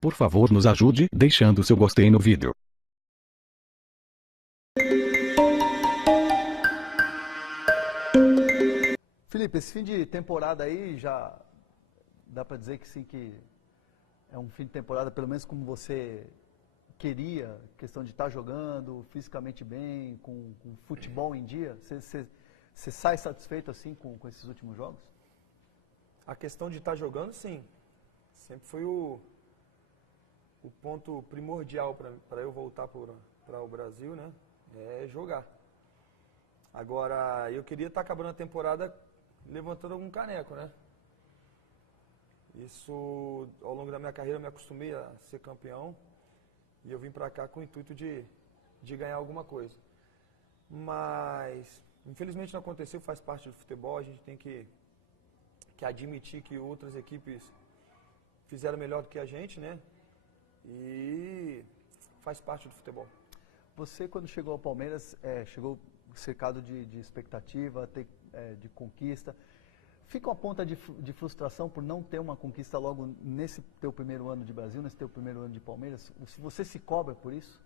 Por favor, nos ajude deixando seu gostei no vídeo. Felipe, esse fim de temporada aí já dá pra dizer que sim, que é um fim de temporada, pelo menos como você queria, questão de estar jogando fisicamente bem, com futebol em dia. Você sai satisfeito assim com esses últimos jogos? A questão de estar jogando, sim. Sempre foi o ponto primordial para eu voltar para o Brasil, né? É jogar. Agora, eu queria estar acabando a temporada levantando algum caneco, né? Isso, ao longo da minha carreira, eu me acostumei a ser campeão. E eu vim para cá com o intuito de ganhar alguma coisa. Mas, infelizmente não aconteceu, faz parte do futebol. A gente tem que admitir que outras equipes fizeram melhor do que a gente, né? E faz parte do futebol. Você, quando chegou ao Palmeiras, chegou cercado de expectativa, de conquista. Fica uma ponta de frustração por não ter uma conquista logo nesse teu primeiro ano de Brasil, nesse teu primeiro ano de Palmeiras? Você se cobra por isso?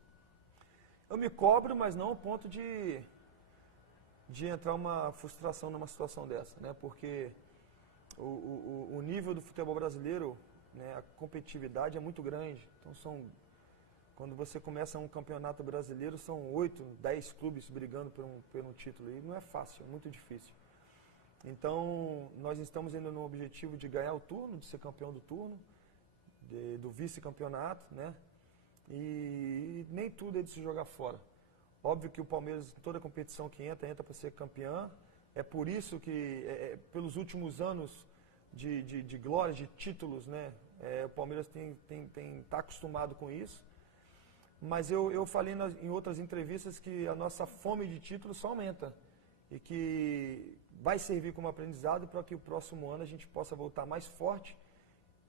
Eu me cobro, mas não ao ponto de entrar uma frustração numa situação dessa, né? Porque o nível do futebol brasileiro, né, a competitividade é muito grande. Então quando você começa um campeonato brasileiro, são 8, 10 clubes brigando por um título. E não é fácil, é muito difícil. Então, nós estamos indo no objetivo de ganhar o turno, de ser campeão do turno, do vice-campeonato, né? E nem tudo é de se jogar fora. Óbvio que o Palmeiras, toda competição que entra para ser campeã. É por isso que, pelos últimos anos de glória, de títulos, né? O Palmeiras tá acostumado com isso. Mas eu falei em outras entrevistas que a nossa fome de títulos só aumenta. E que vai servir como aprendizado para que o próximo ano a gente possa voltar mais forte,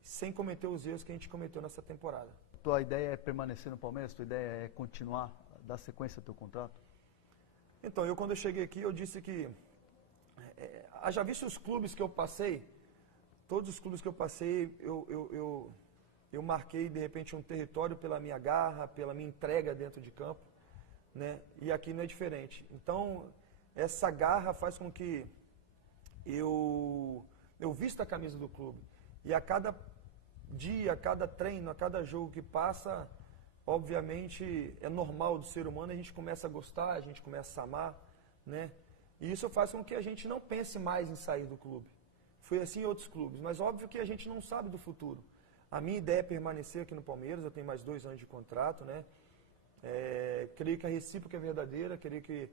sem cometer os erros que a gente cometeu nessa temporada. Tua ideia é permanecer no Palmeiras? Tua ideia é continuar, dar sequência ao teu contrato? Então, quando eu cheguei aqui, eu disse que... já visto os clubes que eu passei? Todos os clubes que eu passei, eu marquei, de repente, um território pela minha garra, pela minha entrega dentro de campo, né? E aqui não é diferente. Então, essa garra faz com que eu vista a camisa do clube. E a cada dia, a cada treino, a cada jogo que passa, obviamente, é normal do ser humano, a gente começa a gostar, a gente começa a amar, né? E isso faz com que a gente não pense mais em sair do clube. Foi assim em outros clubes, mas óbvio que a gente não sabe do futuro. A minha ideia é permanecer aqui no Palmeiras, eu tenho mais 2 anos de contrato, né? Creio que a recíproca é verdadeira, creio que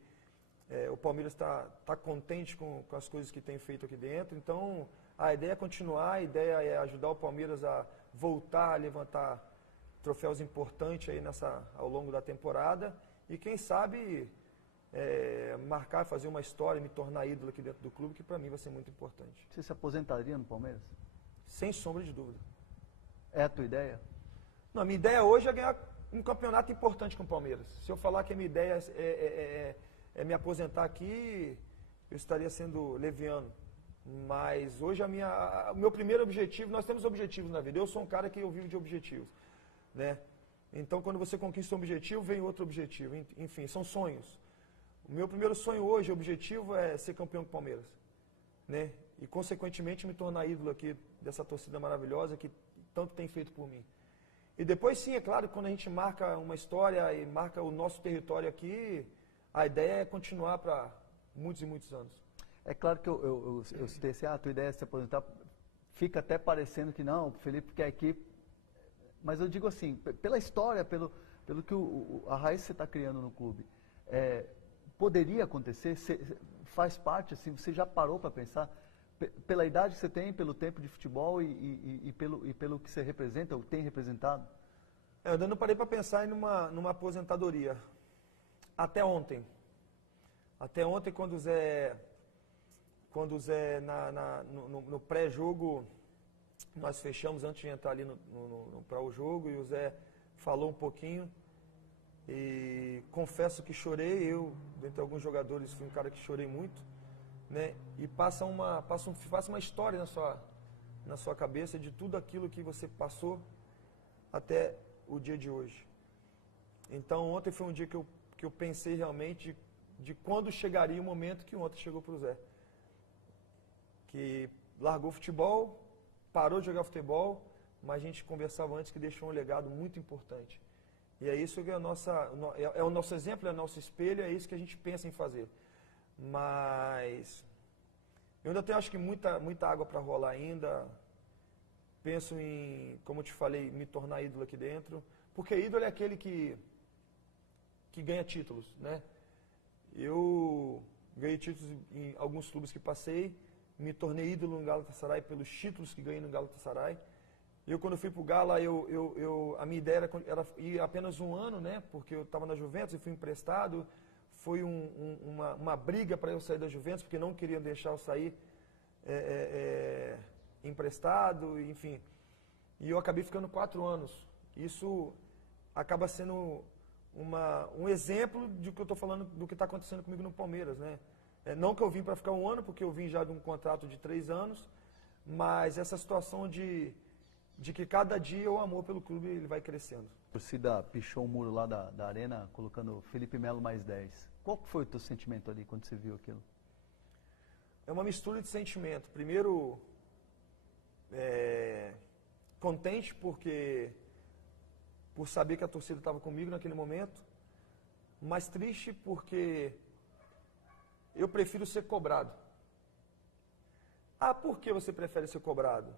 o Palmeiras está contente com as coisas que tem feito aqui dentro. Então, a ideia é continuar, a ideia é ajudar o Palmeiras a voltar a levantar troféus importantes aí ao longo da temporada. E quem sabe marcar, fazer uma história, me tornar ídolo aqui dentro do clube, que para mim vai ser muito importante. Você se aposentaria no Palmeiras? Sem sombra de dúvida. É a tua ideia? Não, a minha ideia hoje é ganhar um campeonato importante com o Palmeiras. Se eu falar que a minha ideia é me aposentar aqui, eu estaria sendo leviano. Mas hoje o meu primeiro objetivo, nós temos objetivos na vida. Eu sou um cara que eu vivo de objetivos, né? Então, quando você conquista um objetivo, vem outro objetivo. Enfim, são sonhos. O meu primeiro sonho hoje, objetivo, é ser campeão com o Palmeiras, né? E, consequentemente, me tornar ídolo aqui dessa torcida maravilhosa que tanto tem feito por mim. E depois, sim, é claro, quando a gente marca uma história e marca o nosso território aqui, a ideia é continuar para muitos e muitos anos. É claro que eu citei assim, a tua ideia é se aposentar, fica até parecendo que não, o Felipe quer aqui, mas eu digo assim, pela história, pelo que a raiz que você está criando no clube, poderia acontecer, faz parte, assim, você já parou para pensar, pela idade que você tem, pelo tempo de futebol e pelo que você representa, ou tem representado? Eu ainda não parei para pensar em numa aposentadoria. Até ontem. Até ontem, quando o Zé no pré-jogo, nós fechamos antes de entrar ali para o jogo, e o Zé falou um pouquinho. E confesso que chorei, dentre alguns jogadores, fui um cara que chorei muito, né? E passa uma história na sua cabeça de tudo aquilo que você passou, até o dia de hoje. Então, ontem foi um dia que eu pensei realmente de quando chegaria o momento que ontem chegou para o Zé. Que largou o futebol, parou de jogar futebol, mas a gente conversava antes que deixou um legado muito importante. E é isso que é o nosso exemplo, é o nosso espelho, é isso que a gente pensa em fazer. Mas eu ainda tenho, acho que, muita água para rolar ainda. Penso em, como eu te falei, me tornar ídolo aqui dentro. Porque ídolo é aquele que ganha títulos, né? Eu ganhei títulos em alguns clubes que passei, me tornei ídolo no Galatasaray pelos títulos que ganhei no Galatasaray. Eu, quando fui para o Gala, a minha ideia era ir apenas um ano, né? Porque eu estava na Juventus e fui emprestado. Foi uma briga para eu sair da Juventus, porque não queriam deixar eu sair emprestado, enfim. E eu acabei ficando 4 anos. Isso acaba sendo um exemplo de que eu estou falando, do que está acontecendo comigo no Palmeiras, né? Não que eu vim para ficar um ano, porque eu vim já de um contrato de 3 anos, mas essa situação de que cada dia o amor pelo clube ele vai crescendo. A torcida pichou o muro lá da arena, colocando Felipe Melo mais 10. Qual que foi o teu sentimento ali quando você viu aquilo? É uma mistura de sentimento. Primeiro, contente por saber que a torcida estava comigo naquele momento, mas triste porque eu prefiro ser cobrado. Ah, por que você prefere ser cobrado?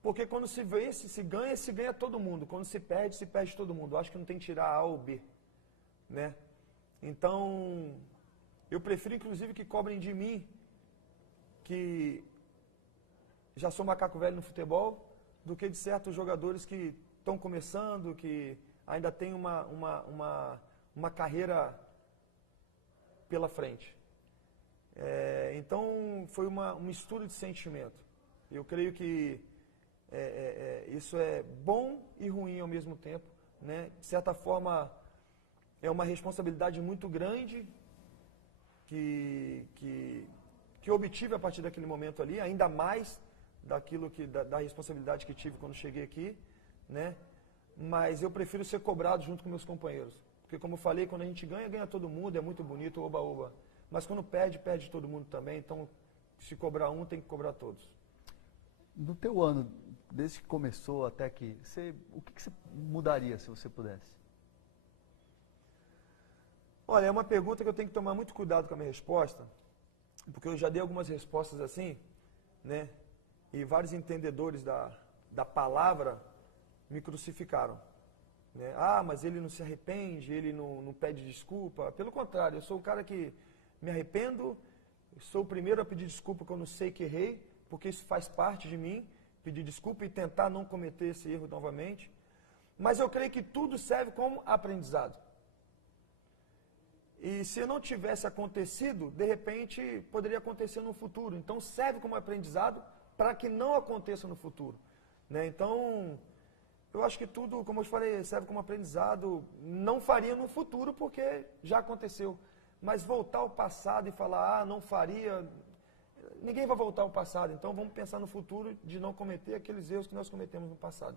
Porque quando se vence, se ganha todo mundo. Quando se perde todo mundo. Eu acho que não tem que tirar A ou B, né? Então, eu prefiro inclusive que cobrem de mim, que já sou macaco velho no futebol, do que de certos jogadores que estão começando, que ainda tem uma carreira pela frente. Então, foi uma mistura de sentimento. Eu creio que isso é bom e ruim ao mesmo tempo, né? De certa forma, é uma responsabilidade muito grande que eu obtive a partir daquele momento ali, ainda mais da responsabilidade que tive quando cheguei aqui, né? Mas eu prefiro ser cobrado junto com meus companheiros. Porque, como eu falei, quando a gente ganha todo mundo, é muito bonito, oba-oba. Mas quando perde todo mundo também. Então, se cobrar um, tem que cobrar todos. No teu ano, desde que começou até aqui, o que você mudaria se você pudesse? Olha, é uma pergunta que eu tenho que tomar muito cuidado com a minha resposta, porque eu já dei algumas respostas assim, né? E vários entendedores da palavra me crucificaram. Né? Ah, mas ele não se arrepende, ele não pede desculpa. Pelo contrário, eu sou o cara que me arrependo, sou o primeiro a pedir desculpa quando sei que errei, porque isso faz parte de mim, pedir desculpa e tentar não cometer esse erro novamente. Mas eu creio que tudo serve como aprendizado. E se não tivesse acontecido, de repente poderia acontecer no futuro. Então serve como aprendizado para que não aconteça no futuro. Né? Então, eu acho que tudo, como eu te falei, serve como aprendizado. Não faria no futuro porque já aconteceu. Mas voltar ao passado e falar, não faria, ninguém vai voltar ao passado. Então vamos pensar no futuro de não cometer aqueles erros que nós cometemos no passado.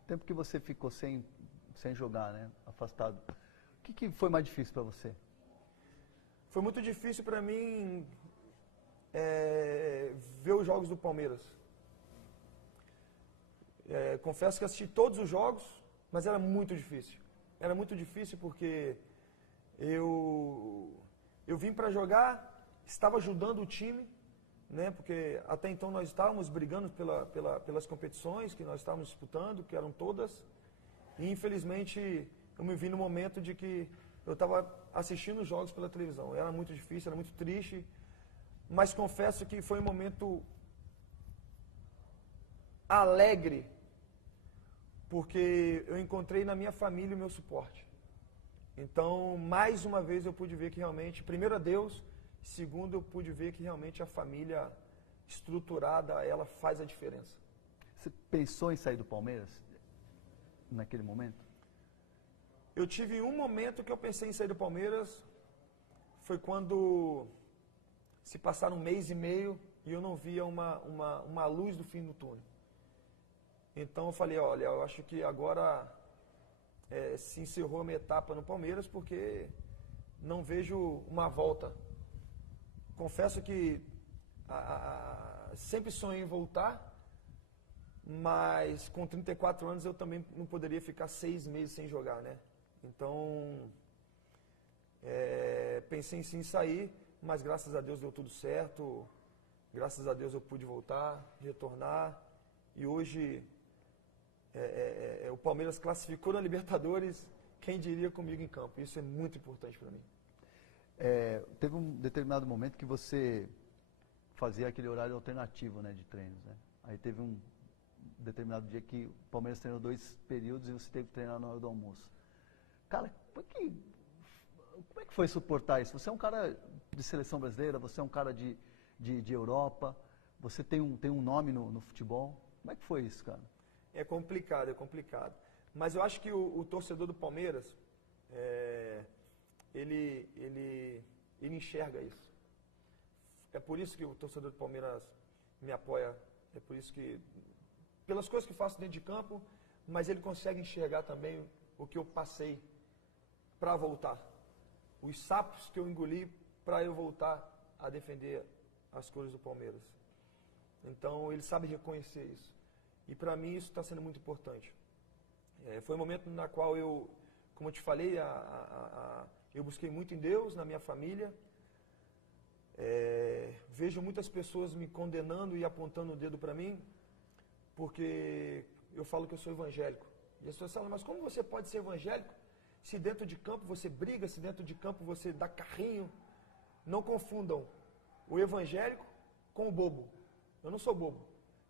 O tempo que você ficou sem jogar, né? Afastado, o que foi mais difícil para você? Foi muito difícil para mim ver os jogos do Palmeiras. Confesso que assisti todos os jogos, mas era muito difícil. Era muito difícil porque eu vim para jogar, estava ajudando o time, né? Porque até então nós estávamos brigando pelas competições que nós estávamos disputando, que eram todas, e infelizmente eu me vi no momento de que eu estava assistindo os jogos pela televisão. Era muito difícil, era muito triste, mas confesso que foi um momento alegre, porque eu encontrei na minha família o meu suporte. Então, mais uma vez eu pude ver que realmente, primeiro a Deus, segundo eu pude ver que realmente a família estruturada, ela faz a diferença. Você pensou em sair do Palmeiras naquele momento? Eu tive um momento que eu pensei em sair do Palmeiras, foi quando se passaram 1 mês e meio e eu não via uma luz do fim do túnel. Então eu falei, olha, eu acho que agora se encerrou uma etapa no Palmeiras porque não vejo uma volta. Confesso que sempre sonhei em voltar, mas com 34 anos eu também não poderia ficar 6 meses sem jogar, né? Então, pensei em sim sair, mas graças a Deus deu tudo certo. Graças a Deus eu pude voltar, retornar. E hoje o Palmeiras classificou na Libertadores, quem diria comigo em campo. Isso é muito importante para mim. Teve um determinado momento que você fazia aquele horário alternativo, né, de treinos, né? Aí teve um determinado dia que o Palmeiras treinou 2 períodos e você teve que treinar na hora do almoço. Cara, como é que foi suportar isso? Você é um cara de seleção brasileira, você é um cara de Europa, você tem um nome no futebol. Como é que foi isso, cara? É complicado, é complicado. Mas eu acho que o torcedor do Palmeiras, ele enxerga isso. É por isso que o torcedor do Palmeiras me apoia. É por isso que, pelas coisas que faço dentro de campo, mas ele consegue enxergar também o que eu passei para voltar. Os sapos que eu engoli para eu voltar a defender as cores do Palmeiras. Então ele sabe reconhecer isso. E para mim isso está sendo muito importante. Foi um momento na qual eu, como eu te falei, eu busquei muito em Deus, na minha família. Vejo muitas pessoas me condenando e apontando o dedo para mim, porque eu falo que eu sou evangélico. E as pessoas falam, mas como você pode ser evangélico se dentro de campo você briga, se dentro de campo você dá carrinho? Não confundam o evangélico com o bobo. Eu não sou bobo.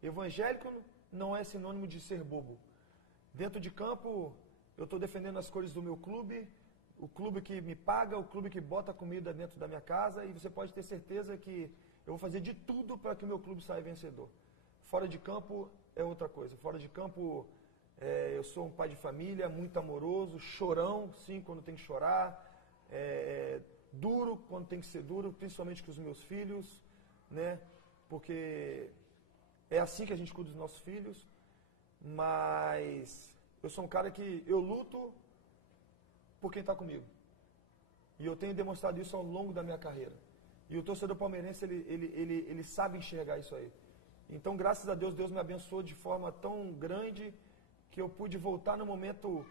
Evangélico não é sinônimo de ser bobo. Dentro de campo, eu estou defendendo as cores do meu clube, o clube que me paga, o clube que bota comida dentro da minha casa, e você pode ter certeza que eu vou fazer de tudo para que o meu clube saia vencedor. Fora de campo é outra coisa. Fora de campo, eu sou um pai de família, muito amoroso, chorão, sim, quando tem que chorar, duro quando tem que ser duro, principalmente com os meus filhos, né? Porque é assim que a gente cuida dos nossos filhos, mas eu sou um cara que eu luto por quem está comigo. E eu tenho demonstrado isso ao longo da minha carreira. E o torcedor palmeirense, ele sabe enxergar isso aí. Então, graças a Deus, Deus me abençoou de forma tão grande que eu pude voltar no momento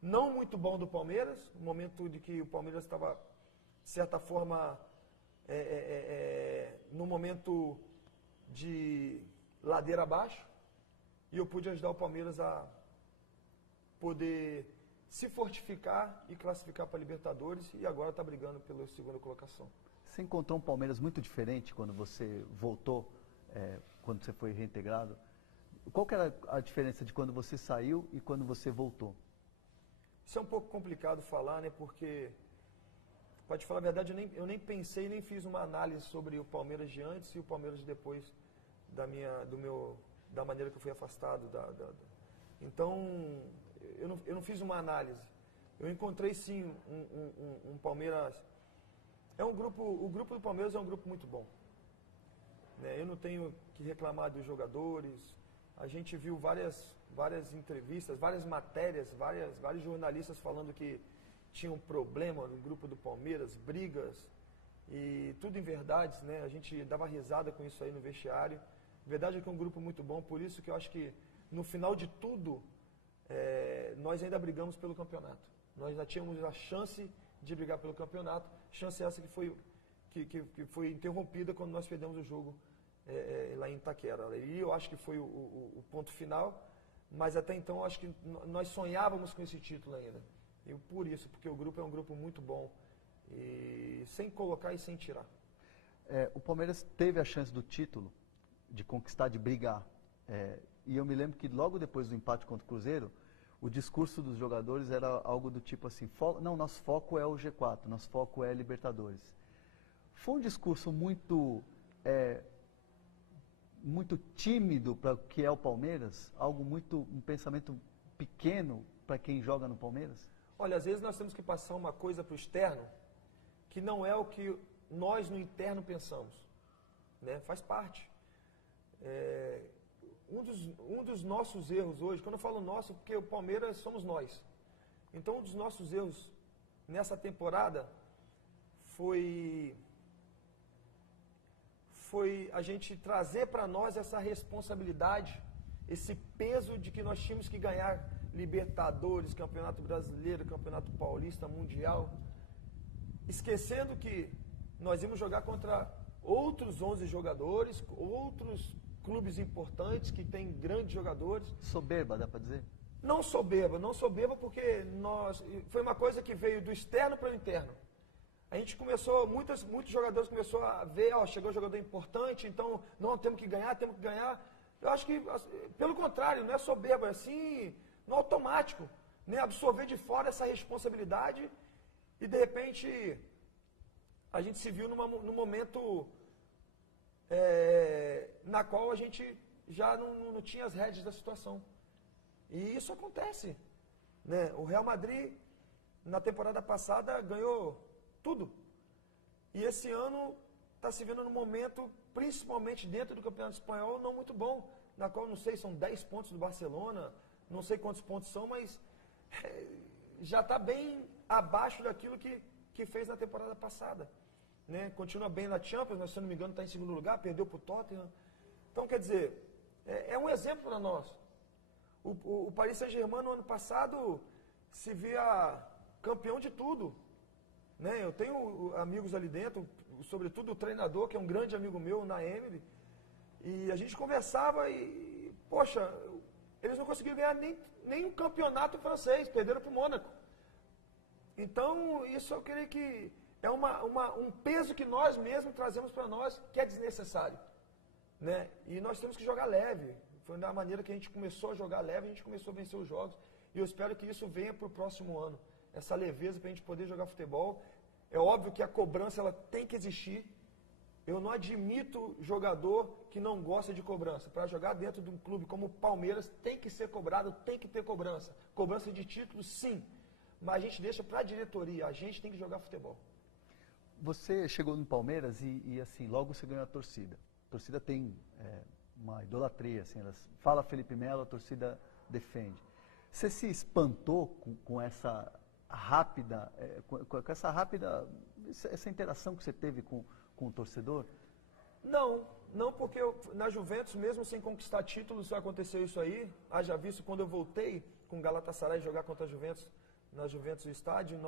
não muito bom do Palmeiras, no momento de que o Palmeiras estava, de certa forma, no momento de ladeira abaixo, e eu pude ajudar o Palmeiras a poder se fortificar e classificar para a Libertadores, e agora está brigando pela segunda colocação. Você encontrou um Palmeiras muito diferente quando você voltou, quando você foi reintegrado? Qual que era a diferença de quando você saiu e quando você voltou? Isso é um pouco complicado falar, né? Porque, para te falar a verdade, eu nem pensei, nem fiz uma análise sobre o Palmeiras de antes e o Palmeiras de depois da maneira que eu fui afastado. Então, eu não fiz uma análise. Eu encontrei, sim, um Palmeiras... o grupo do Palmeiras é um grupo muito bom. Né? Eu não tenho que reclamar dos jogadores. A gente viu várias entrevistas, várias matérias, vários jornalistas falando que tinha um problema no grupo do Palmeiras, brigas, e tudo em verdades, né? A gente dava risada com isso aí no vestiário. A verdade é que é um grupo muito bom, por isso que eu acho que no final de tudo, nós ainda brigamos pelo campeonato. Nós ainda tínhamos a chance de brigar pelo campeonato, chance essa que foi interrompida quando nós perdemos o jogo lá em Itaquera. E eu acho que foi o ponto final, mas até então eu acho que nós sonhávamos com esse título ainda. E por isso, porque o grupo é um grupo muito bom, e sem colocar e sem tirar. O Palmeiras teve a chance do título, de conquistar, de brigar. E eu me lembro que logo depois do empate contra o Cruzeiro, o discurso dos jogadores era algo do tipo assim, nosso foco é o G4, nosso foco é Libertadores. Foi um discurso muito tímido para o que é o Palmeiras, um pensamento pequeno para quem joga no Palmeiras? Olha, às vezes nós temos que passar uma coisa para o externo que não é o que nós no interno pensamos, né? Faz parte. um dos nossos erros hoje, quando eu falo nosso, porque o Palmeiras somos nós. Então, um dos nossos erros nessa temporada foi a gente trazer para nós essa responsabilidade, esse peso de que nós tínhamos que ganhar Libertadores, Campeonato Brasileiro, Campeonato Paulista, Mundial, esquecendo que nós íamos jogar contra outros 11 jogadores, outros clubes importantes que têm grandes jogadores. Soberba, dá para dizer? Não soberba porque foi uma coisa que veio do externo para o interno. A gente começou, muitos jogadores começaram a ver, chegou um jogador importante, então não temos que ganhar. Eu acho que, pelo contrário, não é soberba, é assim, no automático, né? Absorver de fora essa responsabilidade e, de repente, a gente se viu num momento na qual a gente já não tinha as rédeas da situação. E isso acontece, né? O Real Madrid, na temporada passada, ganhou tudo. E esse ano está se vendo num momento, principalmente dentro do Campeonato Espanhol, não muito bom, na qual, não sei, são 10 pontos do Barcelona, não sei quantos pontos são, mas já está bem abaixo daquilo que fez na temporada passada. Né? Continua bem na Champions, mas se eu não me engano está em segundo lugar, perdeu para o Tottenham. Então, quer dizer, é um exemplo para nós. O Paris Saint-Germain, no ano passado, se via campeão de tudo. Né? Eu tenho amigos ali dentro, sobretudo o treinador, que é um grande amigo meu, na Emery, e a gente conversava e, poxa, eles não conseguiram ganhar nem um campeonato francês, perderam para o Mônaco. Então, isso eu creio que é um peso que nós mesmos trazemos para nós, que é desnecessário. Né? E nós temos que jogar leve. Foi da maneira que a gente começou a jogar leve, a gente começou a vencer os jogos. E eu espero que isso venha para o próximo ano. Essa leveza para a gente poder jogar futebol. É óbvio que a cobrança ela tem que existir. Eu não admito jogador que não gosta de cobrança. Para jogar dentro de um clube como o Palmeiras, tem que ser cobrado, tem que ter cobrança. Cobrança de título, sim. Mas a gente deixa para a diretoria, a gente tem que jogar futebol. Você chegou no Palmeiras e assim, logo você ganhou a torcida. A torcida tem uma idolatria, assim, fala Felipe Melo, a torcida defende. Você se espantou com essa rápida, essa interação que você teve com o torcedor? Não, porque na Juventus, mesmo sem conquistar títulos, aconteceu isso aí. Haja visto quando eu voltei com o Galatasaray jogar contra a Juventus, na Juventus do estádio,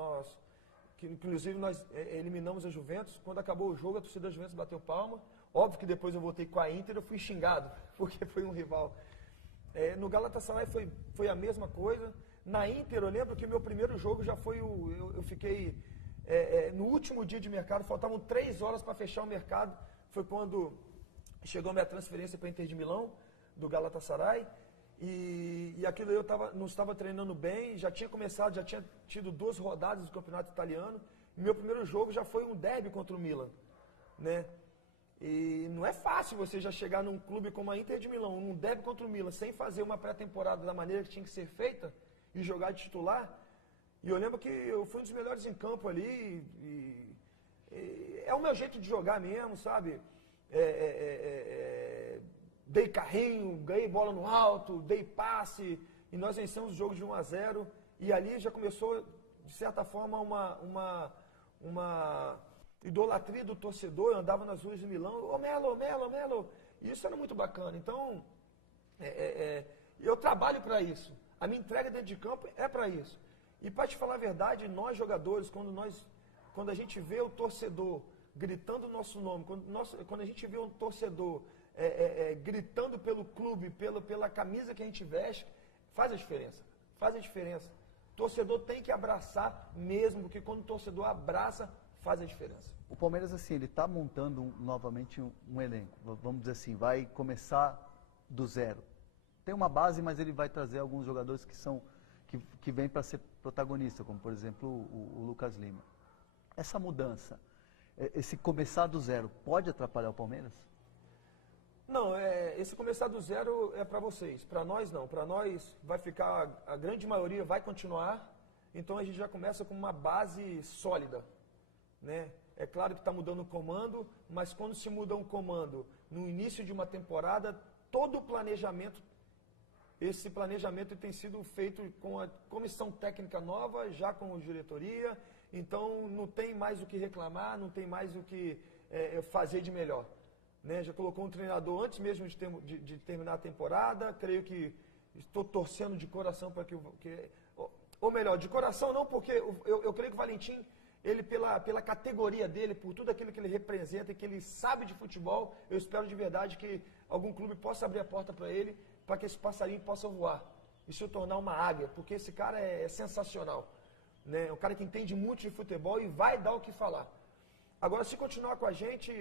inclusive nós eliminamos a Juventus. Quando acabou o jogo, a torcida da Juventus bateu palma. Óbvio que depois eu voltei com a Inter, eu fui xingado, porque foi um rival. No Galatasaray foi a mesma coisa. Na Inter, eu lembro que o meu primeiro jogo já foi eu fiquei no último dia de mercado, faltavam 3 horas para fechar o mercado. Foi quando chegou a minha transferência para a Inter de Milão, do Galatasaray. E aquilo eu não estava treinando bem, já tinha tido 2 rodadas do campeonato italiano. E meu primeiro jogo já foi um derby contra o Milan, né? E não é fácil você já chegar num clube como a Inter de Milão, num derby contra o Milan, sem fazer uma pré-temporada da maneira que tinha que ser feita e jogar de titular. E eu lembro que eu fui um dos melhores em campo ali. É o meu jeito de jogar mesmo, sabe? Dei carrinho, ganhei bola no alto, dei passe, e nós vencemos o jogo de 1-0. E ali já começou, de certa forma, uma idolatria do torcedor. Eu andava nas ruas de Milão, ô Melo. E isso era muito bacana. Então, eu trabalho para isso. A minha entrega dentro de campo é para isso. E para te falar a verdade, nós jogadores, quando a gente vê o torcedor gritando o nosso nome, quando a gente vê um torcedor gritando pelo clube, pela camisa que a gente veste, faz a diferença. Faz a diferença. O torcedor tem que abraçar mesmo, porque quando o torcedor abraça, faz a diferença. O Palmeiras, assim, ele está montando novamente um elenco. Vamos dizer assim, vai começar do zero. Tem uma base, mas ele vai trazer alguns jogadores que vêm para ser protagonista, como por exemplo o Lucas Lima. Essa mudança, esse começar do zero, pode atrapalhar o Palmeiras? Não, esse começar do zero é para vocês. Para nós não. Para nós vai ficar, a grande maioria vai continuar. Então a gente já começa com uma base sólida, né? É claro que está mudando o comando, mas quando se muda um comando no início de uma temporada, todo o planejamento, esse planejamento tem sido feito com a comissão técnica nova, já com a diretoria, então não tem mais o que reclamar, não tem mais o que fazer de melhor. Né? Já colocou um treinador antes mesmo de terminar a temporada, creio que estou torcendo de coração para ou melhor, de coração não, porque eu creio que o Valentim, ele pela categoria dele, por tudo aquilo que ele representa e que ele sabe de futebol, eu espero de verdade que algum clube possa abrir a porta para ele, para que esse passarinho possa voar e se tornar uma águia, porque esse cara é sensacional. Né? É um cara que entende muito de futebol e vai dar o que falar. Agora, se continuar com a gente,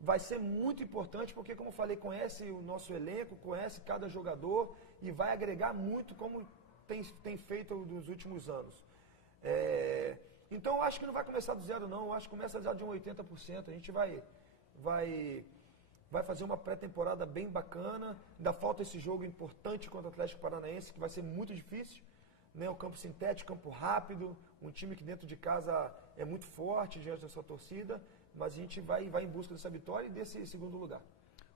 vai ser muito importante, porque, como eu falei, conhece o nosso elenco, conhece cada jogador e vai agregar muito, como tem feito nos últimos anos. Então, eu acho que não vai começar do zero, não. Eu acho que começa já de um 80%. A gente vai fazer uma pré-temporada bem bacana. Ainda falta esse jogo importante contra o Atlético Paranaense, que vai ser muito difícil. Né? Um campo sintético, campo rápido, um time que dentro de casa é muito forte diante da sua torcida, mas a gente vai em busca dessa vitória e desse segundo lugar.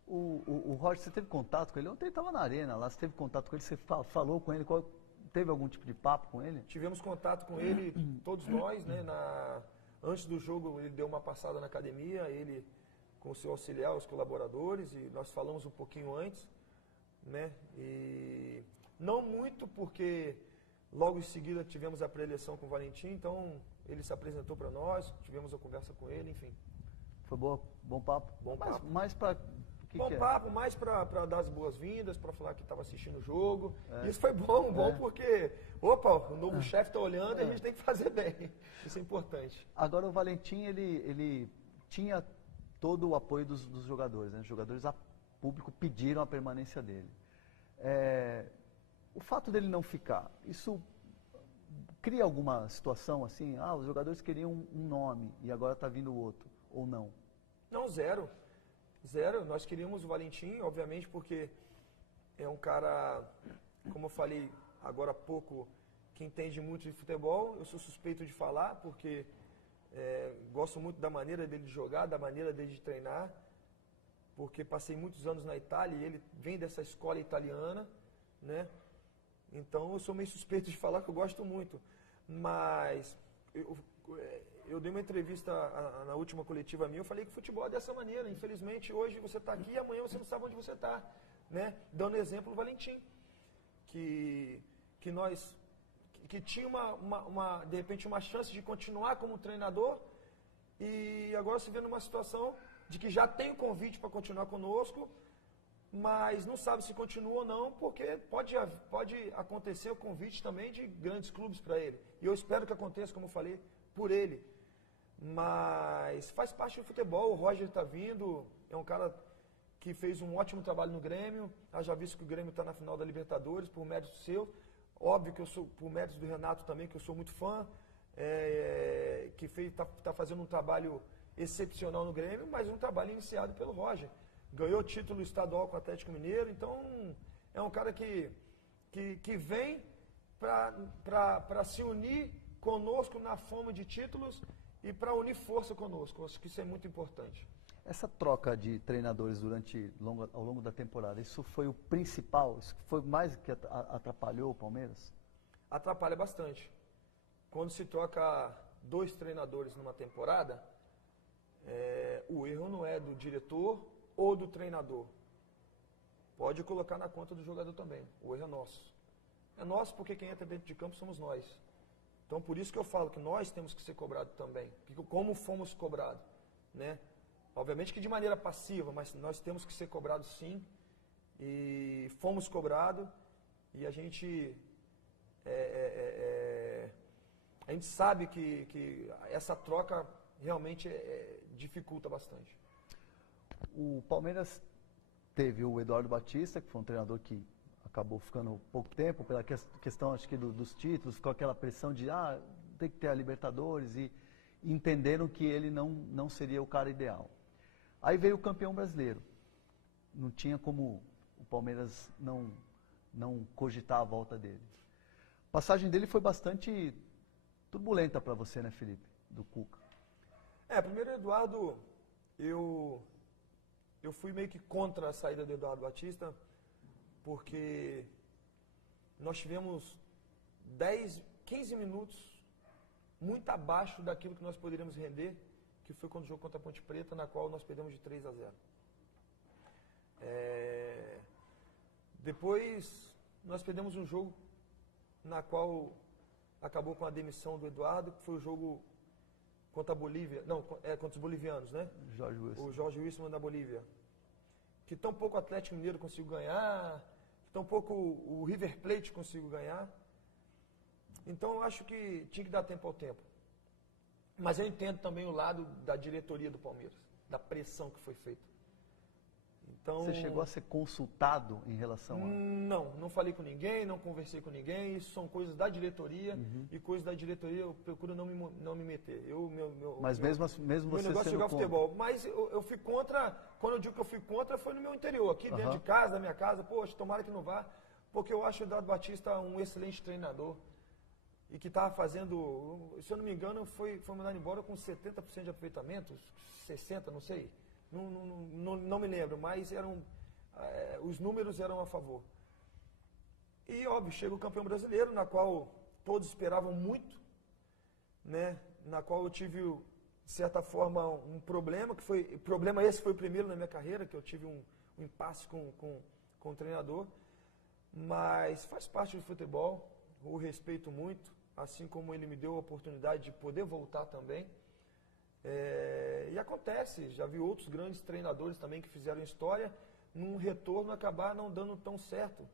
O Roger, você teve contato com ele? Ontem ele estava na arena lá, você teve contato com ele, você falou com ele, teve algum tipo de papo com ele? Tivemos contato com ele, todos nós, né? Antes do jogo ele deu uma passada na academia, ele com o seu auxiliar, os colaboradores, e nós falamos um pouquinho antes, né? E não muito porque logo em seguida tivemos a pré-eleição com o Valentim, então ele se apresentou para nós, tivemos a conversa com ele, enfim. Foi bom papo? Bom papo. Mais para... Bom papo, mais para dar as boas-vindas, para falar que estava assistindo o jogo. Isso foi bom porque, opa, o novo chefe está olhando e a gente tem que fazer bem. Isso é importante. Agora o Valentim, ele tinha todo o apoio dos jogadores, né? Os jogadores a público pediram a permanência dele. O fato dele não ficar, isso cria alguma situação assim? Os jogadores queriam um nome e agora está vindo outro, ou não? Não, zero. Zero. Nós queríamos o Valentim, obviamente, porque é um cara, como eu falei agora há pouco, que entende muito de futebol. Eu sou suspeito de falar, porque gosto muito da maneira dele de jogar, da maneira dele de treinar, porque passei muitos anos na Itália e ele vem dessa escola italiana, né? Então eu sou meio suspeito de falar que eu gosto muito. Mas eu dei uma entrevista na última coletiva minha, eu falei que futebol é dessa maneira. Infelizmente, hoje você está aqui e amanhã você não sabe onde você está. Né? Dando exemplo, o Valentim, que tinha de repente uma chance de continuar como treinador e agora se vê numa situação de que já tem o convite para continuar conosco, mas não sabe se continua ou não, porque pode acontecer o convite também de grandes clubes para ele. E eu espero que aconteça, como eu falei, por ele. Mas faz parte do futebol, o Roger está vindo, é um cara que fez um ótimo trabalho no Grêmio, já visto que o Grêmio está na final da Libertadores, por mérito seu. Óbvio que eu sou, por mérito do Renato também, que eu sou muito fã, que está fazendo um trabalho excepcional no Grêmio, mas um trabalho iniciado pelo Roger. Ganhou título estadual com o Atlético Mineiro, então é um cara que vem para se unir conosco na fome de títulos e para unir força conosco. Acho que isso é muito importante. Essa troca de treinadores ao longo da temporada, isso foi o principal? Isso foi mais que atrapalhou o Palmeiras? Atrapalha bastante. Quando se troca 2 treinadores numa temporada, o erro não é do diretor ou do treinador. Pode colocar na conta do jogador também. O erro é nosso. É nosso porque quem entra dentro de campo somos nós. Então, por isso que eu falo que nós temos que ser cobrados também. Como fomos cobrados, né? Obviamente que de maneira passiva, mas nós temos que ser cobrados sim. E fomos cobrados e a gente sabe que essa troca realmente dificulta bastante. O Palmeiras teve o Eduardo Batista, que foi um treinador que acabou ficando pouco tempo, pela questão, acho que, dos títulos, com aquela pressão de, tem que ter a Libertadores, e entenderam que ele não seria o cara ideal. Aí veio o campeão brasileiro. Não tinha como o Palmeiras não cogitar a volta dele. A passagem dele foi bastante turbulenta para você, né, Felipe? Do Cuca. Primeiro, Eduardo, eu fui meio que contra a saída do Eduardo Batista. porque nós tivemos 10, 15 minutos muito abaixo daquilo que nós poderíamos render, que foi quando o jogo contra a Ponte Preta, na qual nós perdemos de 3-0. Depois, nós perdemos um jogo na qual acabou com a demissão do Eduardo, que foi o jogo contra a Bolívia, não, contra os bolivianos, né? O Jorge Wilson da Bolívia. Que tão pouco o Atlético Mineiro conseguiu ganhar, que tão pouco o River Plate conseguiu ganhar. Então, eu acho que tinha que dar tempo ao tempo. Mas eu entendo também o lado da diretoria do Palmeiras, da pressão que foi feita. Então, você chegou a ser consultado em relação a... Não falei com ninguém, não conversei com ninguém. Isso são coisas da diretoria, e coisas da diretoria eu procuro não me meter. Mas mesmo você negócio é jogar futebol. Mas eu fui contra, quando eu digo que eu fui contra, foi no meu interior, aqui dentro de casa, da minha casa. Poxa, tomara que não vá, porque eu acho o Eduardo Batista um excelente treinador. E que estava fazendo, se eu não me engano, foi mandado embora com 70% de aproveitamento, 60%, não sei. Não me lembro, mas os números eram a favor. E, óbvio, chega o campeão brasileiro, na qual todos esperavam muito, né? Na qual eu tive, de certa forma, um problema, esse foi o primeiro na minha carreira, que eu tive um impasse com o treinador, mas faz parte do futebol, o respeito muito, assim como ele me deu a oportunidade de poder voltar também. E acontece, já vi outros grandes treinadores também que fizeram história, num retorno acabar não dando tão certo.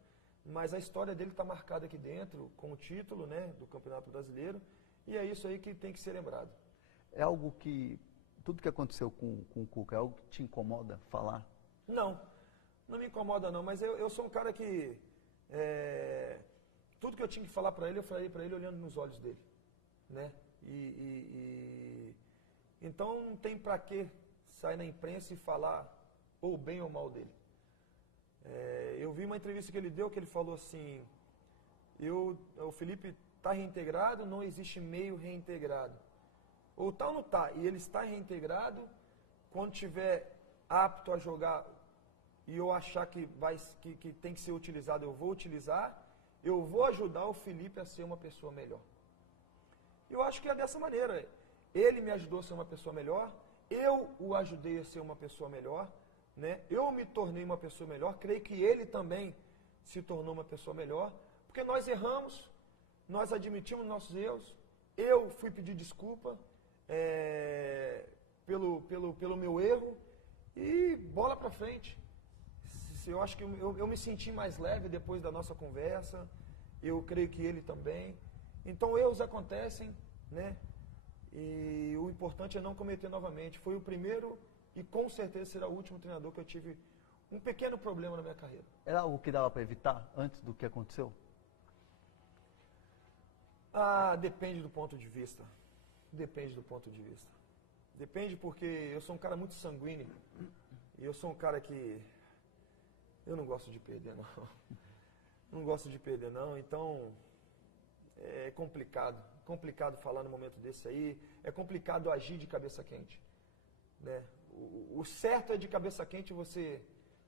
Mas a história dele está marcada aqui dentro, com o título, né, do Campeonato Brasileiro, e é isso aí que tem que ser lembrado. É algo que, tudo que aconteceu com o Cuca, é algo que te incomoda falar? Não me incomoda não, mas eu sou um cara que, tudo que eu tinha que falar para ele, eu falei para ele olhando nos olhos dele, né, então não tem para que sair na imprensa e falar ou bem ou mal dele. Eu vi uma entrevista que ele deu, que ele falou assim, o Felipe está reintegrado, não existe meio reintegrado. Ou tá ou não está, e ele está reintegrado, quando tiver apto a jogar e eu achar que tem que ser utilizado, eu vou utilizar, eu vou ajudar o Felipe a ser uma pessoa melhor. Eu acho que é dessa maneira. Ele me ajudou a ser uma pessoa melhor, eu o ajudei a ser uma pessoa melhor, né? Eu me tornei uma pessoa melhor, creio que ele também se tornou uma pessoa melhor, porque nós erramos, nós admitimos nossos erros, eu fui pedir desculpa pelo meu erro e bola para frente. Eu acho que eu me senti mais leve depois da nossa conversa, eu creio que ele também. Então erros acontecem, né? E o importante é não cometer novamente. Foi o primeiro e com certeza será o último treinador que eu tive um pequeno problema na minha carreira. Era algo que dava para evitar antes do que aconteceu? Depende do ponto de vista. Depende do ponto de vista. Depende porque eu sou um cara muito sanguíneo. E eu sou um cara que... eu não gosto de perder, não. Não gosto de perder, não. Então, é complicado. Complicado falar no momento desse aí. É complicado agir de cabeça quente, né? O certo é de cabeça quente você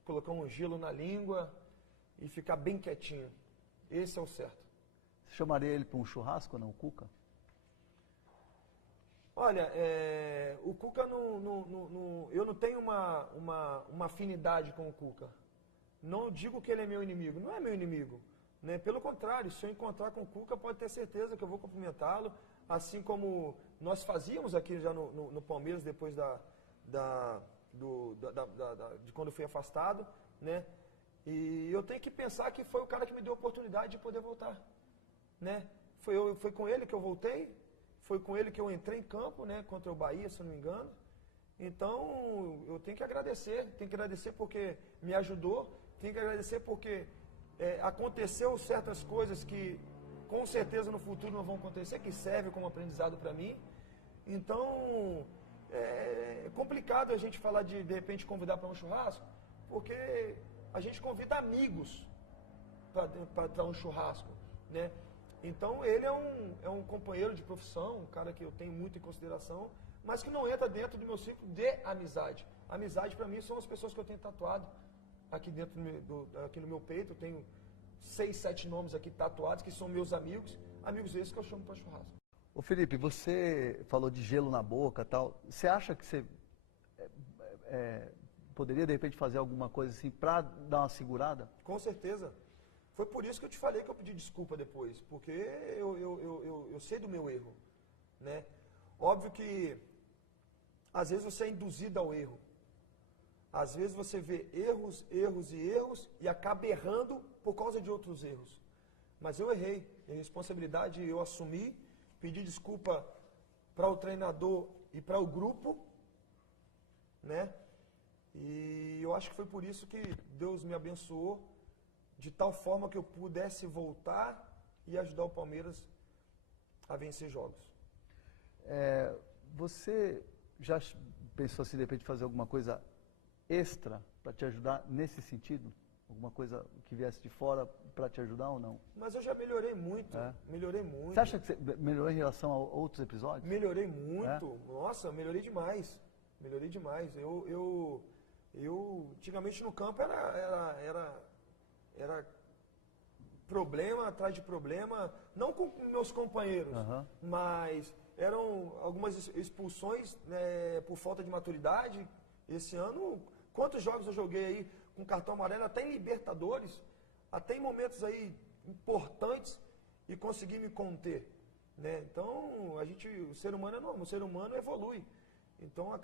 colocar um gelo na língua e ficar bem quietinho. Esse é o certo. Você chamaria ele para um churrasco, não, o Cuca? Olha, o Cuca, eu não tenho uma afinidade com o Cuca. Não digo que ele é meu inimigo, não é meu inimigo. Né? Pelo contrário, se eu encontrar com o Cuca, pode ter certeza que eu vou cumprimentá-lo, assim como nós fazíamos aqui já no Palmeiras, depois de quando eu fui afastado, né? E eu tenho que pensar que foi o cara que me deu a oportunidade de poder voltar, né? Foi com ele que eu voltei, foi com ele que eu entrei em campo, né? Contra o Bahia, se eu não me engano. Então, eu tenho que agradecer porque me ajudou, tenho que agradecer porque aconteceu certas coisas que com certeza no futuro não vão acontecer, que servem como aprendizado para mim. Então, é complicado a gente falar de repente convidar para um churrasco, porque a gente convida amigos para um churrasco, né? Então ele é um companheiro de profissão, um cara que eu tenho muito em consideração, mas que não entra dentro do meu ciclo de amizade. Amizade para mim são as pessoas que eu tenho tatuado aqui dentro aqui no meu peito, eu tenho 6, 7 nomes aqui tatuados, que são meus amigos, amigos esses que eu chamo para churrasco. Ô Felipe, você falou de gelo na boca e tal. Você acha que você poderia, de repente, fazer alguma coisa assim para dar uma segurada? Com certeza. Foi por isso que eu te falei que eu pedi desculpa depois, porque eu sei do meu erro, né? Óbvio que, às vezes, você é induzido ao erro. Às vezes, você vê erros e acaba errando por causa de outros erros. Mas eu errei, a responsabilidade eu assumi, pedi desculpa para o treinador e para o grupo, né? E eu acho que foi por isso que Deus me abençoou, de tal forma que eu pudesse voltar e ajudar o Palmeiras a vencer jogos. Você já pensou se de repente fazer alguma coisa extra para te ajudar nesse sentido? Alguma coisa que viesse de fora para te ajudar ou não? Mas eu já melhorei muito, melhorei muito. Você acha que você melhorou em relação a outros episódios? Melhorei muito, nossa, melhorei demais, melhorei demais. Eu antigamente no campo era problema atrás de problema, não com meus companheiros, mas eram algumas expulsões, né, por falta de maturidade. Esse ano, quantos jogos eu joguei aí com cartão amarelo, até em Libertadores, até em momentos aí importantes, e consegui me conter, né? Então, o ser humano é normal, o ser humano evolui. Então, a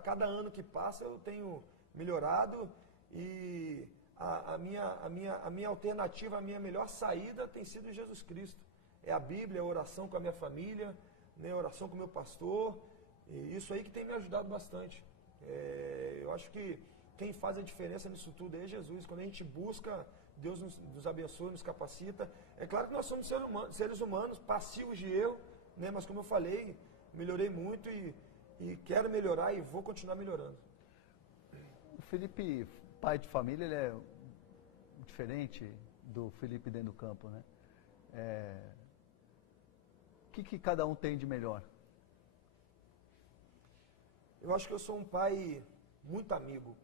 cada ano que passa, eu tenho melhorado, e a minha alternativa, a minha melhor saída tem sido Jesus Cristo. É a Bíblia, a oração com a minha família, né, a oração com o meu pastor, e isso aí que tem me ajudado bastante. Eu acho que quem faz a diferença nisso tudo é Jesus. Quando a gente busca, Deus nos abençoa, nos capacita. É claro que nós somos seres humanos, passivos de erro, né, mas como eu falei, melhorei muito e quero melhorar e vou continuar melhorando. O Felipe, pai de família, ele é diferente do Felipe dentro do campo, né? O que cada um tem de melhor? Eu acho que eu sou um pai muito amigo,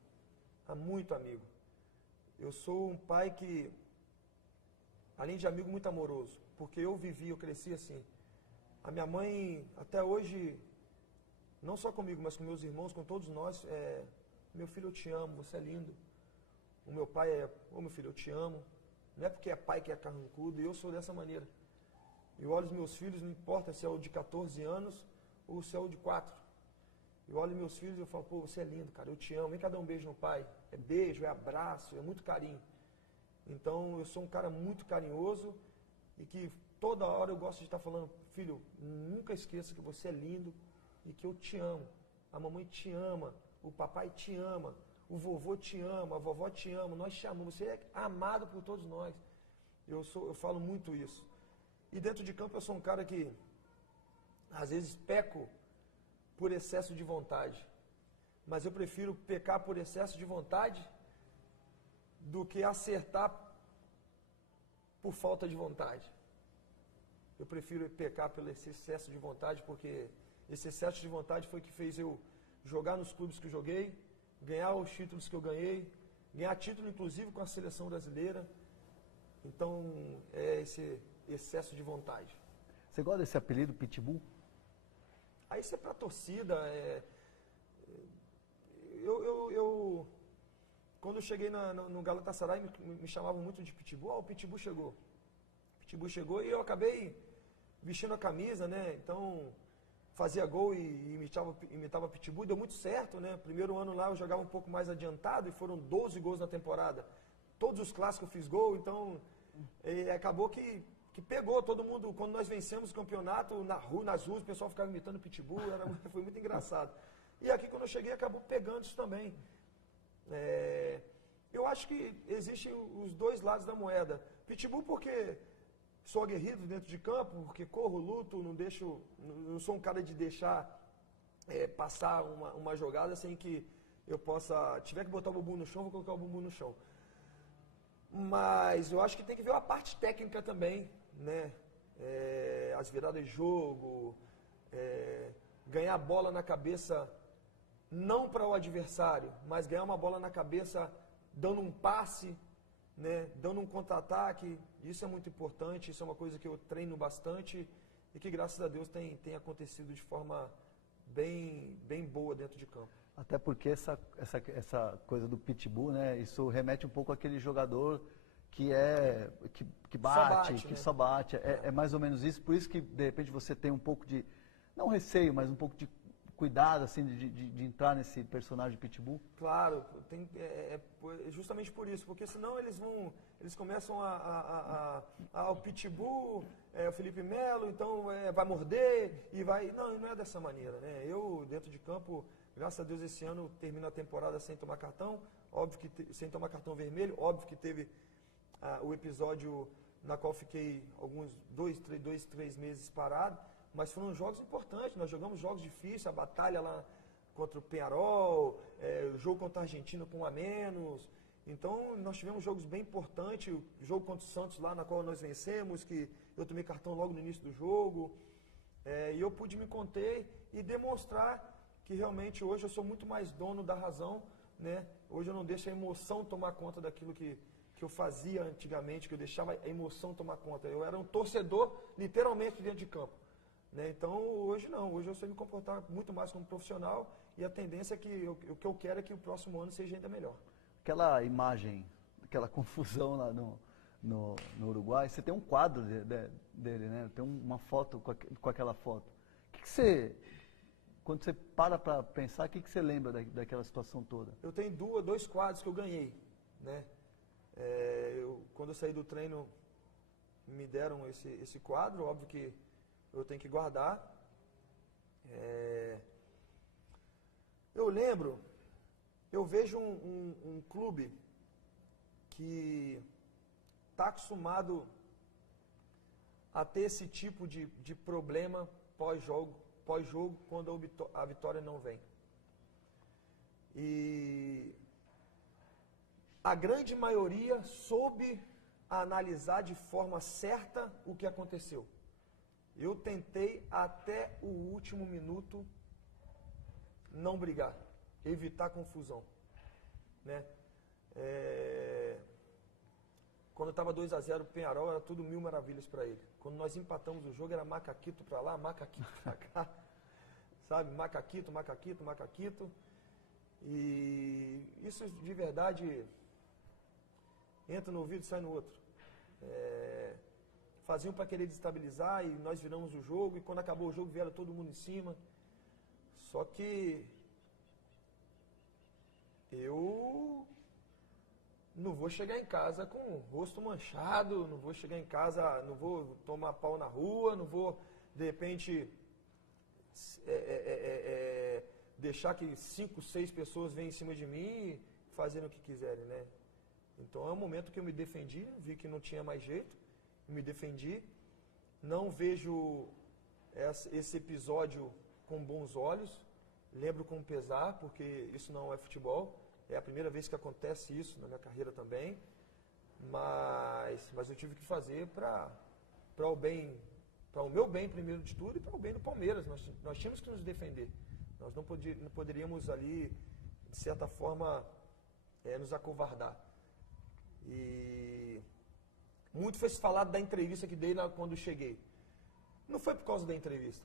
muito amigo. Eu sou um pai que, além de amigo, muito amoroso, porque eu cresci assim. A minha mãe, até hoje, não só comigo, mas com meus irmãos, com todos nós, meu filho, eu te amo, você é lindo. O meu pai meu filho, eu te amo. Não é porque é pai que é carrancudo, e eu sou dessa maneira. Eu olho os meus filhos, não importa se é o de 14 anos ou se é o de 4. Eu olho meus filhos e eu falo, pô, você é lindo, cara, eu te amo. Vem cá dar um beijo no pai. É beijo, é abraço, é muito carinho. Então, eu sou um cara muito carinhoso e que toda hora eu gosto de estar falando, filho, nunca esqueça que você é lindo e que eu te amo. A mamãe te ama, o papai te ama, o vovô te ama, a vovó te ama, nós te amamos. Você é amado por todos nós. Eu falo muito isso. E dentro de campo eu sou um cara que, às vezes, peco por excesso de vontade. Mas eu prefiro pecar por excesso de vontade do que acertar por falta de vontade. Eu prefiro pecar pelo excesso de vontade, porque esse excesso de vontade foi que fez eu jogar nos clubes que eu joguei, ganhar os títulos que eu ganhei, ganhar título inclusive com a seleção brasileira. Então, é esse excesso de vontade. Você gosta desse apelido Pitbull? Aí isso é pra torcida. Quando eu cheguei no Galatasaray, me chamavam muito de Pitbull. O Pitbull chegou. O Pitbull chegou e eu acabei vestindo a camisa, né? Então, fazia gol e imitava Pitbull. Deu muito certo, né? Primeiro ano lá eu jogava um pouco mais adiantado e foram 12 gols na temporada. Todos os clássicos eu fiz gol, então acabou que pegou todo mundo. Quando nós vencemos o campeonato, nas ruas, o pessoal ficava imitando Pitbull, foi muito engraçado. E aqui, quando eu cheguei, acabou pegando isso também. Eu acho que existem os dois lados da moeda. Pitbull porque sou aguerrido dentro de campo, porque corro, luto, não sou um cara de deixar passar uma jogada sem que eu possa, tiver que botar o bumbum no chão, vou colocar o bumbum no chão. Mas eu acho que tem que ver a parte técnica também, né? As viradas de jogo, ganhar a bola na cabeça, não para o adversário, mas ganhar uma bola na cabeça dando um passe, né, dando um contra-ataque. Isso é muito importante, isso é uma coisa que eu treino bastante e que, graças a Deus, tem acontecido de forma bem boa dentro de campo. Até porque essa coisa do pitbull, né, isso remete um pouco àquele jogador que bate, que né? só bate. É mais ou menos isso, por isso que, de repente, você tem um pouco de, não receio, mas um pouco de cuidado, assim, de entrar nesse personagem pitbull? Claro, justamente por isso, porque senão eles começam o pitbull, o Felipe Melo, então vai morder e vai... Não é dessa maneira, né? Eu, dentro de campo, graças a Deus, esse ano termino a temporada sem tomar cartão, óbvio que sem tomar cartão vermelho, óbvio que teve o episódio na qual fiquei alguns 2, 3 meses parado, mas foram jogos importantes, nós jogamos jogos difíceis, a batalha lá contra o Peñarol, o jogo contra a Argentina com 1 a menos. Então, nós tivemos jogos bem importantes, o jogo contra o Santos lá, na qual nós vencemos, que eu tomei cartão logo no início do jogo. E eu pude me conter e demonstrar que realmente hoje eu sou muito mais dono da razão, né? Hoje eu não deixo a emoção tomar conta daquilo que eu fazia antigamente, que eu deixava a emoção tomar conta. Eu era um torcedor, literalmente, dentro de campo. Né? Então, hoje não. Hoje eu sei me comportar muito mais como profissional e a tendência é que o que eu quero é que o próximo ano seja ainda melhor. Aquela imagem, aquela confusão lá no Uruguai, você tem um quadro dele, né? Tem uma foto com aquela foto. Quando você para pensar, o que você lembra daquela situação toda? Eu tenho 2 quadros que eu ganhei, né? Quando eu saí do treino, me deram esse quadro, óbvio que eu tenho que guardar. Eu lembro, eu vejo um clube que está acostumado a ter esse tipo de problema pós-jogo, quando a vitória não vem. E a grande maioria soube analisar de forma certa o que aconteceu. Eu tentei até o último minuto não brigar, evitar confusão, né? Quando estava 2 a 0 o Peñarol, era tudo 1000 maravilhas para ele. Quando nós empatamos o jogo, era macaquito para lá, macaquito para cá, sabe? Macaquito. E isso de verdade entra no ouvido e sai no outro. Faziam para querer destabilizar e nós viramos o jogo, e quando acabou o jogo vieram todo mundo em cima. Só que eu não vou chegar em casa com o rosto manchado, não vou chegar em casa, não vou tomar pau na rua, não vou, de repente, deixar que 5, 6 pessoas venham em cima de mim fazendo o que quiserem, né? Então é um momento que eu me defendi, vi que não tinha mais jeito, me defendi. Não vejo esse episódio com bons olhos, lembro com pesar, porque isso não é futebol. É a primeira vez que acontece isso na minha carreira também, mas eu tive que fazer para o meu bem primeiro de tudo e para o bem do Palmeiras. Nós tínhamos que nos defender. Nós não poderíamos ali, de certa forma, nos acovardar. E muito foi se falado da entrevista que dei quando cheguei. Não foi por causa da entrevista.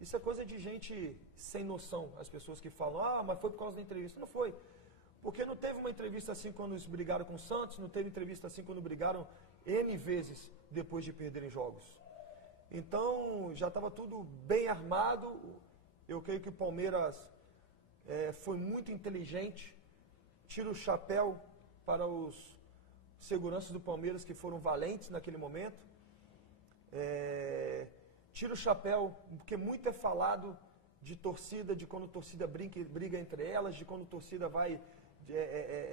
Isso é coisa de gente sem noção, as pessoas que falam, mas foi por causa da entrevista. Não foi. Porque não teve uma entrevista assim quando eles brigaram com o Santos, não teve entrevista assim quando brigaram N vezes depois de perderem jogos. Então, já estava tudo bem armado. Eu creio que o Palmeiras foi muito inteligente. Tiro o chapéu para os seguranças do Palmeiras que foram valentes naquele momento. Tiro o chapéu, porque muito é falado de torcida, de quando a torcida briga entre elas, de quando a torcida vai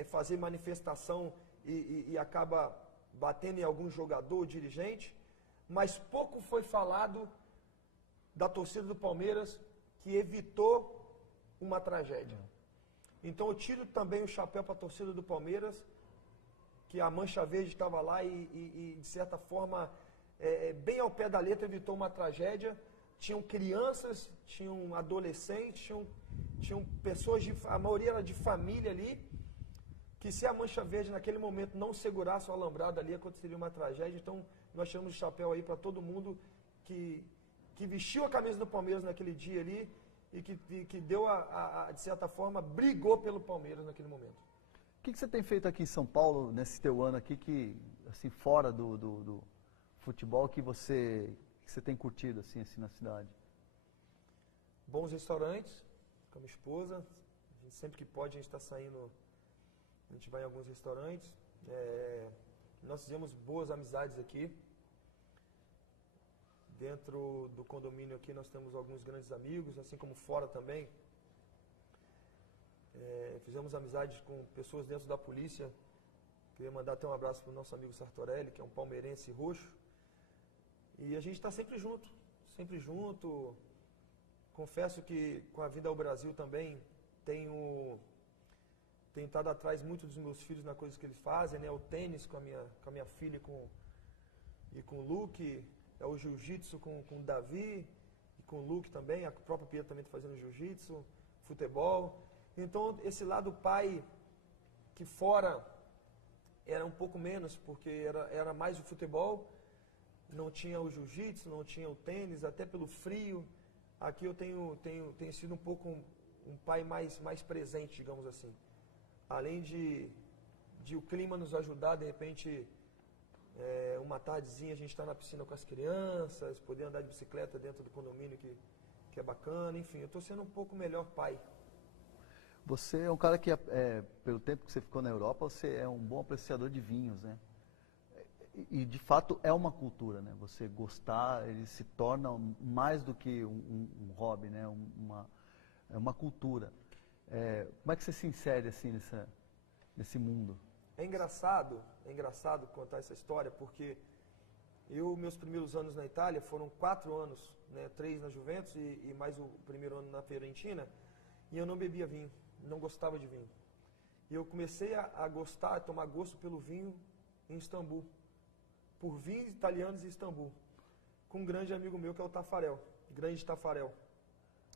fazer manifestação e acaba batendo em algum jogador ou dirigente, mas pouco foi falado da torcida do Palmeiras que evitou uma tragédia. Então eu tiro também o chapéu para a torcida do Palmeiras, que a Mancha Verde estava lá e de certa forma, bem ao pé da letra, evitou uma tragédia. Tinham crianças, tinham adolescentes, tinham pessoas, a maioria era de família ali, que se a Mancha Verde naquele momento não segurasse o alambrado ali, aconteceria uma tragédia. Então, nós tiramos o chapéu aí para todo mundo que vestiu a camisa do Palmeiras naquele dia ali e que deu, de certa forma, brigou pelo Palmeiras naquele momento. O que você tem feito aqui em São Paulo, nesse teu ano aqui, que, assim, fora do futebol, que você tem curtido, assim na cidade? Bons restaurantes, com a minha esposa. A gente, sempre que pode, a gente está saindo, a gente vai em alguns restaurantes. Nós fizemos boas amizades aqui. Dentro do condomínio aqui nós temos alguns grandes amigos, assim como fora também. Fizemos amizades com pessoas dentro da polícia. Queria mandar até um abraço para o nosso amigo Sartorelli, que é um palmeirense roxo. E a gente está sempre junto, sempre junto. Confesso que com a vinda ao Brasil também tenho estado atrás muito dos meus filhos na coisa que eles fazem, né? O tênis com a minha filha e com o Luke, o jiu-jitsu com o Davi e com o Luke também, a própria Pia também está fazendo jiu-jitsu, futebol. Então esse lado pai, que fora era um pouco menos, porque era mais o futebol, não tinha o jiu-jitsu, não tinha o tênis, até pelo frio. Aqui eu tenho sido um pouco um pai mais presente, digamos assim. Além de o clima nos ajudar, de repente, uma tardezinha a gente está na piscina com as crianças, poder andar de bicicleta dentro do condomínio que é bacana, enfim, eu estou sendo um pouco melhor pai. Você é um cara que, pelo tempo que você ficou na Europa, você é um bom apreciador de vinhos, né? E de fato é uma cultura, né? Você gostar, ele se torna mais do que um hobby, né? É uma cultura. Como é que você se insere assim nesse mundo? É engraçado contar essa história, porque meus primeiros anos na Itália foram 4 anos, né? 3 na Juventus e mais o primeiro ano na Fiorentina, e eu não bebia vinho, não gostava de vinho. E eu comecei a gostar, a tomar gosto pelo vinho em Istambul, por vinhos italianos em Istambul, com um grande amigo meu que é o Tafarel, grande Tafarel.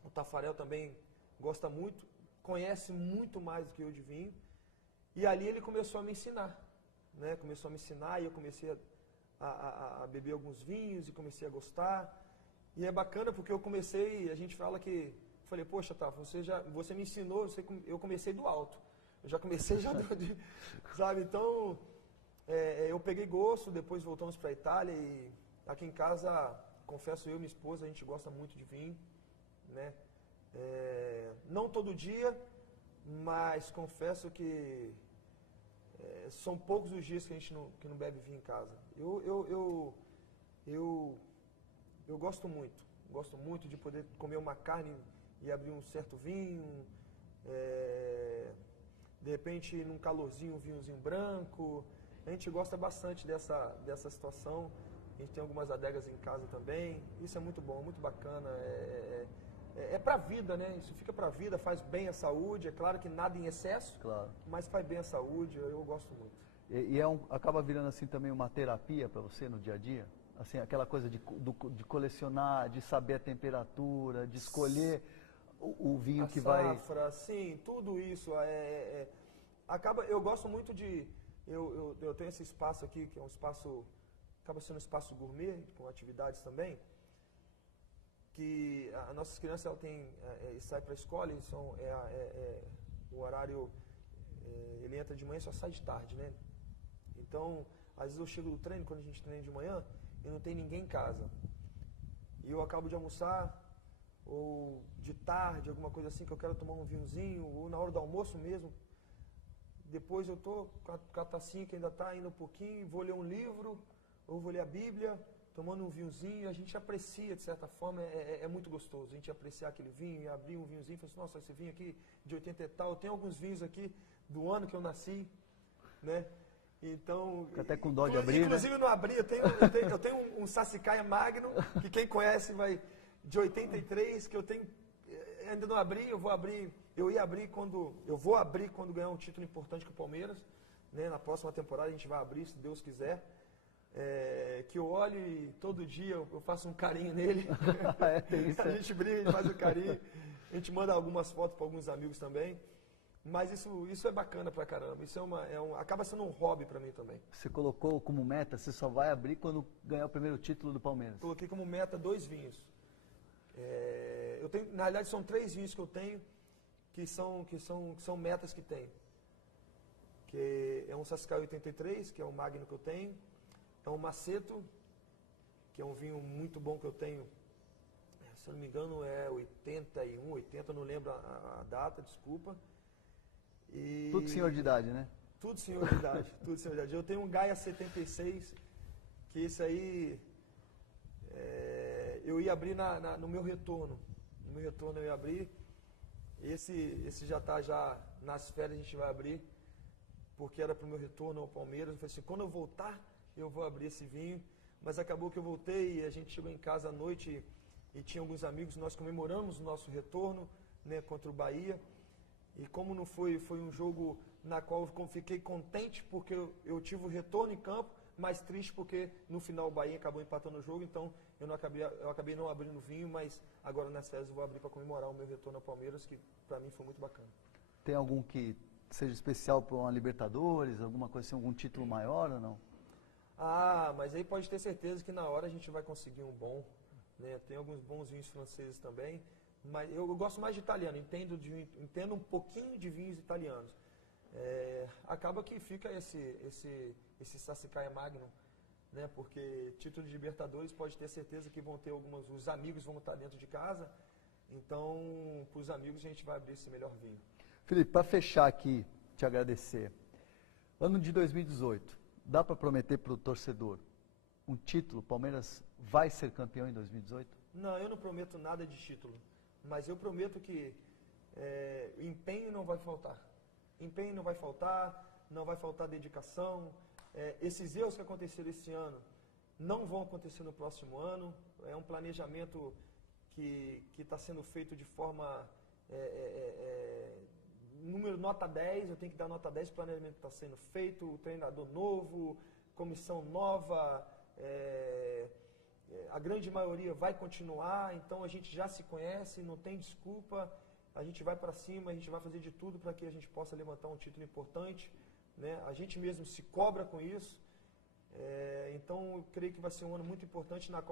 O Tafarel também gosta muito, conhece muito mais do que eu de vinho, e ali ele começou a me ensinar, né? Começou a me ensinar e eu comecei a beber alguns vinhos e comecei a gostar. E é bacana porque a gente fala que, falei, poxa, Tafa, você me ensinou, eu comecei do alto. Eu já comecei sabe? Então, eu peguei gosto, depois voltamos para a Itália e aqui em casa, confesso eu e minha esposa, a gente gosta muito de vinho, né? Não todo dia, mas confesso que são poucos os dias que a gente não bebe vinho em casa. Eu gosto muito de poder comer uma carne e abrir um certo vinho, de repente num calorzinho um vinhozinho branco. A gente gosta bastante dessa situação. A gente tem algumas adegas em casa também. Isso é muito bom, muito bacana. É pra vida, né? Isso fica pra vida, faz bem à saúde. É claro que nada em excesso, claro, mas faz bem à saúde. Eu gosto muito. E acaba virando assim também uma terapia para você no dia a dia? Assim, aquela coisa de colecionar, de saber a temperatura, de escolher o vinho que vai... Sim, tudo isso. Eu gosto muito de... Eu tenho esse espaço aqui, que é um espaço... Acaba sendo um espaço gourmet, com atividades também, que as nossas crianças saem para a escola, o horário, ele entra de manhã e só sai de tarde, né? Então, às vezes eu chego do treino, quando a gente treina de manhã, e não tem ninguém em casa. E eu acabo de almoçar, ou de tarde, alguma coisa assim, que eu quero tomar um vinhozinho, ou na hora do almoço mesmo. Depois eu estou com a tacinha que ainda está indo um pouquinho, vou ler um livro, ou vou ler a Bíblia, tomando um vinhozinho, a gente aprecia, de certa forma, é muito gostoso, a gente apreciar aquele vinho, e abrir um vinhozinho e falar assim, nossa, esse vinho aqui de 80 e tal, eu tenho alguns vinhos aqui do ano que eu nasci, né? Então... Fica até com dó de abrir, inclusive, né? eu não abri, eu tenho um Sassicaia Magno, que quem conhece vai, de 83, que eu tenho, ainda não abri, eu vou abrir quando ganhar um título importante com o Palmeiras, né? Na próxima temporada a gente vai abrir, se Deus quiser. Que eu olho e todo dia eu faço um carinho nele. Tem isso. A gente briga, a gente faz um carinho. A gente manda algumas fotos para alguns amigos também. Mas isso é bacana pra caramba. Isso acaba sendo um hobby pra mim também. Você colocou como meta, você só vai abrir quando ganhar o primeiro título do Palmeiras. Coloquei como meta 2 vinhos. Eu tenho, na realidade, são 3 vinhos que eu tenho, que são metas que tenho. Que é um Sassicaia 83, que é um Magno que eu tenho. É um Maceto, que é um vinho muito bom que eu tenho. Se eu não me engano é 81, 80, não lembro a data, desculpa. Tudo senhor de idade, né? Tudo senhor de idade, tudo senhor de idade. Eu tenho um Gaia 76, que esse aí eu ia abrir no meu retorno. No meu retorno eu ia abrir. Esse já está já nas férias, a gente vai abrir, porque era para o meu retorno ao Palmeiras. Eu falei assim, quando eu voltar, eu vou abrir esse vinho. Mas acabou que eu voltei e a gente chegou em casa à noite e tinha alguns amigos, nós comemoramos o nosso retorno, né, contra o Bahia. E como não foi um jogo na qual eu fiquei contente porque eu tive o retorno em campo, mas triste porque no final o Bahia acabou empatando o jogo, então eu acabei não abrindo vinho, mas agora nas férias eu vou abrir para comemorar o meu retorno ao Palmeiras, que para mim foi muito bacana. Tem algum que seja especial para uma Libertadores, alguma coisa assim, algum título maior ou não? Ah, mas aí pode ter certeza que na hora a gente vai conseguir um bom, né? Tem alguns bons vinhos franceses também, mas eu gosto mais de italiano, entendo um pouquinho de vinhos italianos. Acaba que fica esse Sassicaia Magnum, né? Porque título de Libertadores pode ter certeza que vão ter os amigos vão estar dentro de casa, então para os amigos a gente vai abrir esse melhor vinho. Felipe, para fechar aqui, te agradecer. Ano de 2018, dá para prometer para o torcedor um título? Palmeiras vai ser campeão em 2018? Não, eu não prometo nada de título, mas eu prometo que empenho não vai faltar. Empenho não vai faltar dedicação. Esses erros que aconteceram esse ano não vão acontecer no próximo ano. É um planejamento que está sendo feito de forma número nota 10, eu tenho que dar nota 10 para o planejamento que está sendo feito, o treinador novo, comissão nova, a grande maioria vai continuar, então a gente já se conhece, não tem desculpa, a gente vai para cima, a gente vai fazer de tudo para que a gente possa levantar um título importante, né? A gente mesmo se cobra com isso, então eu creio que vai ser um ano muito importante na qual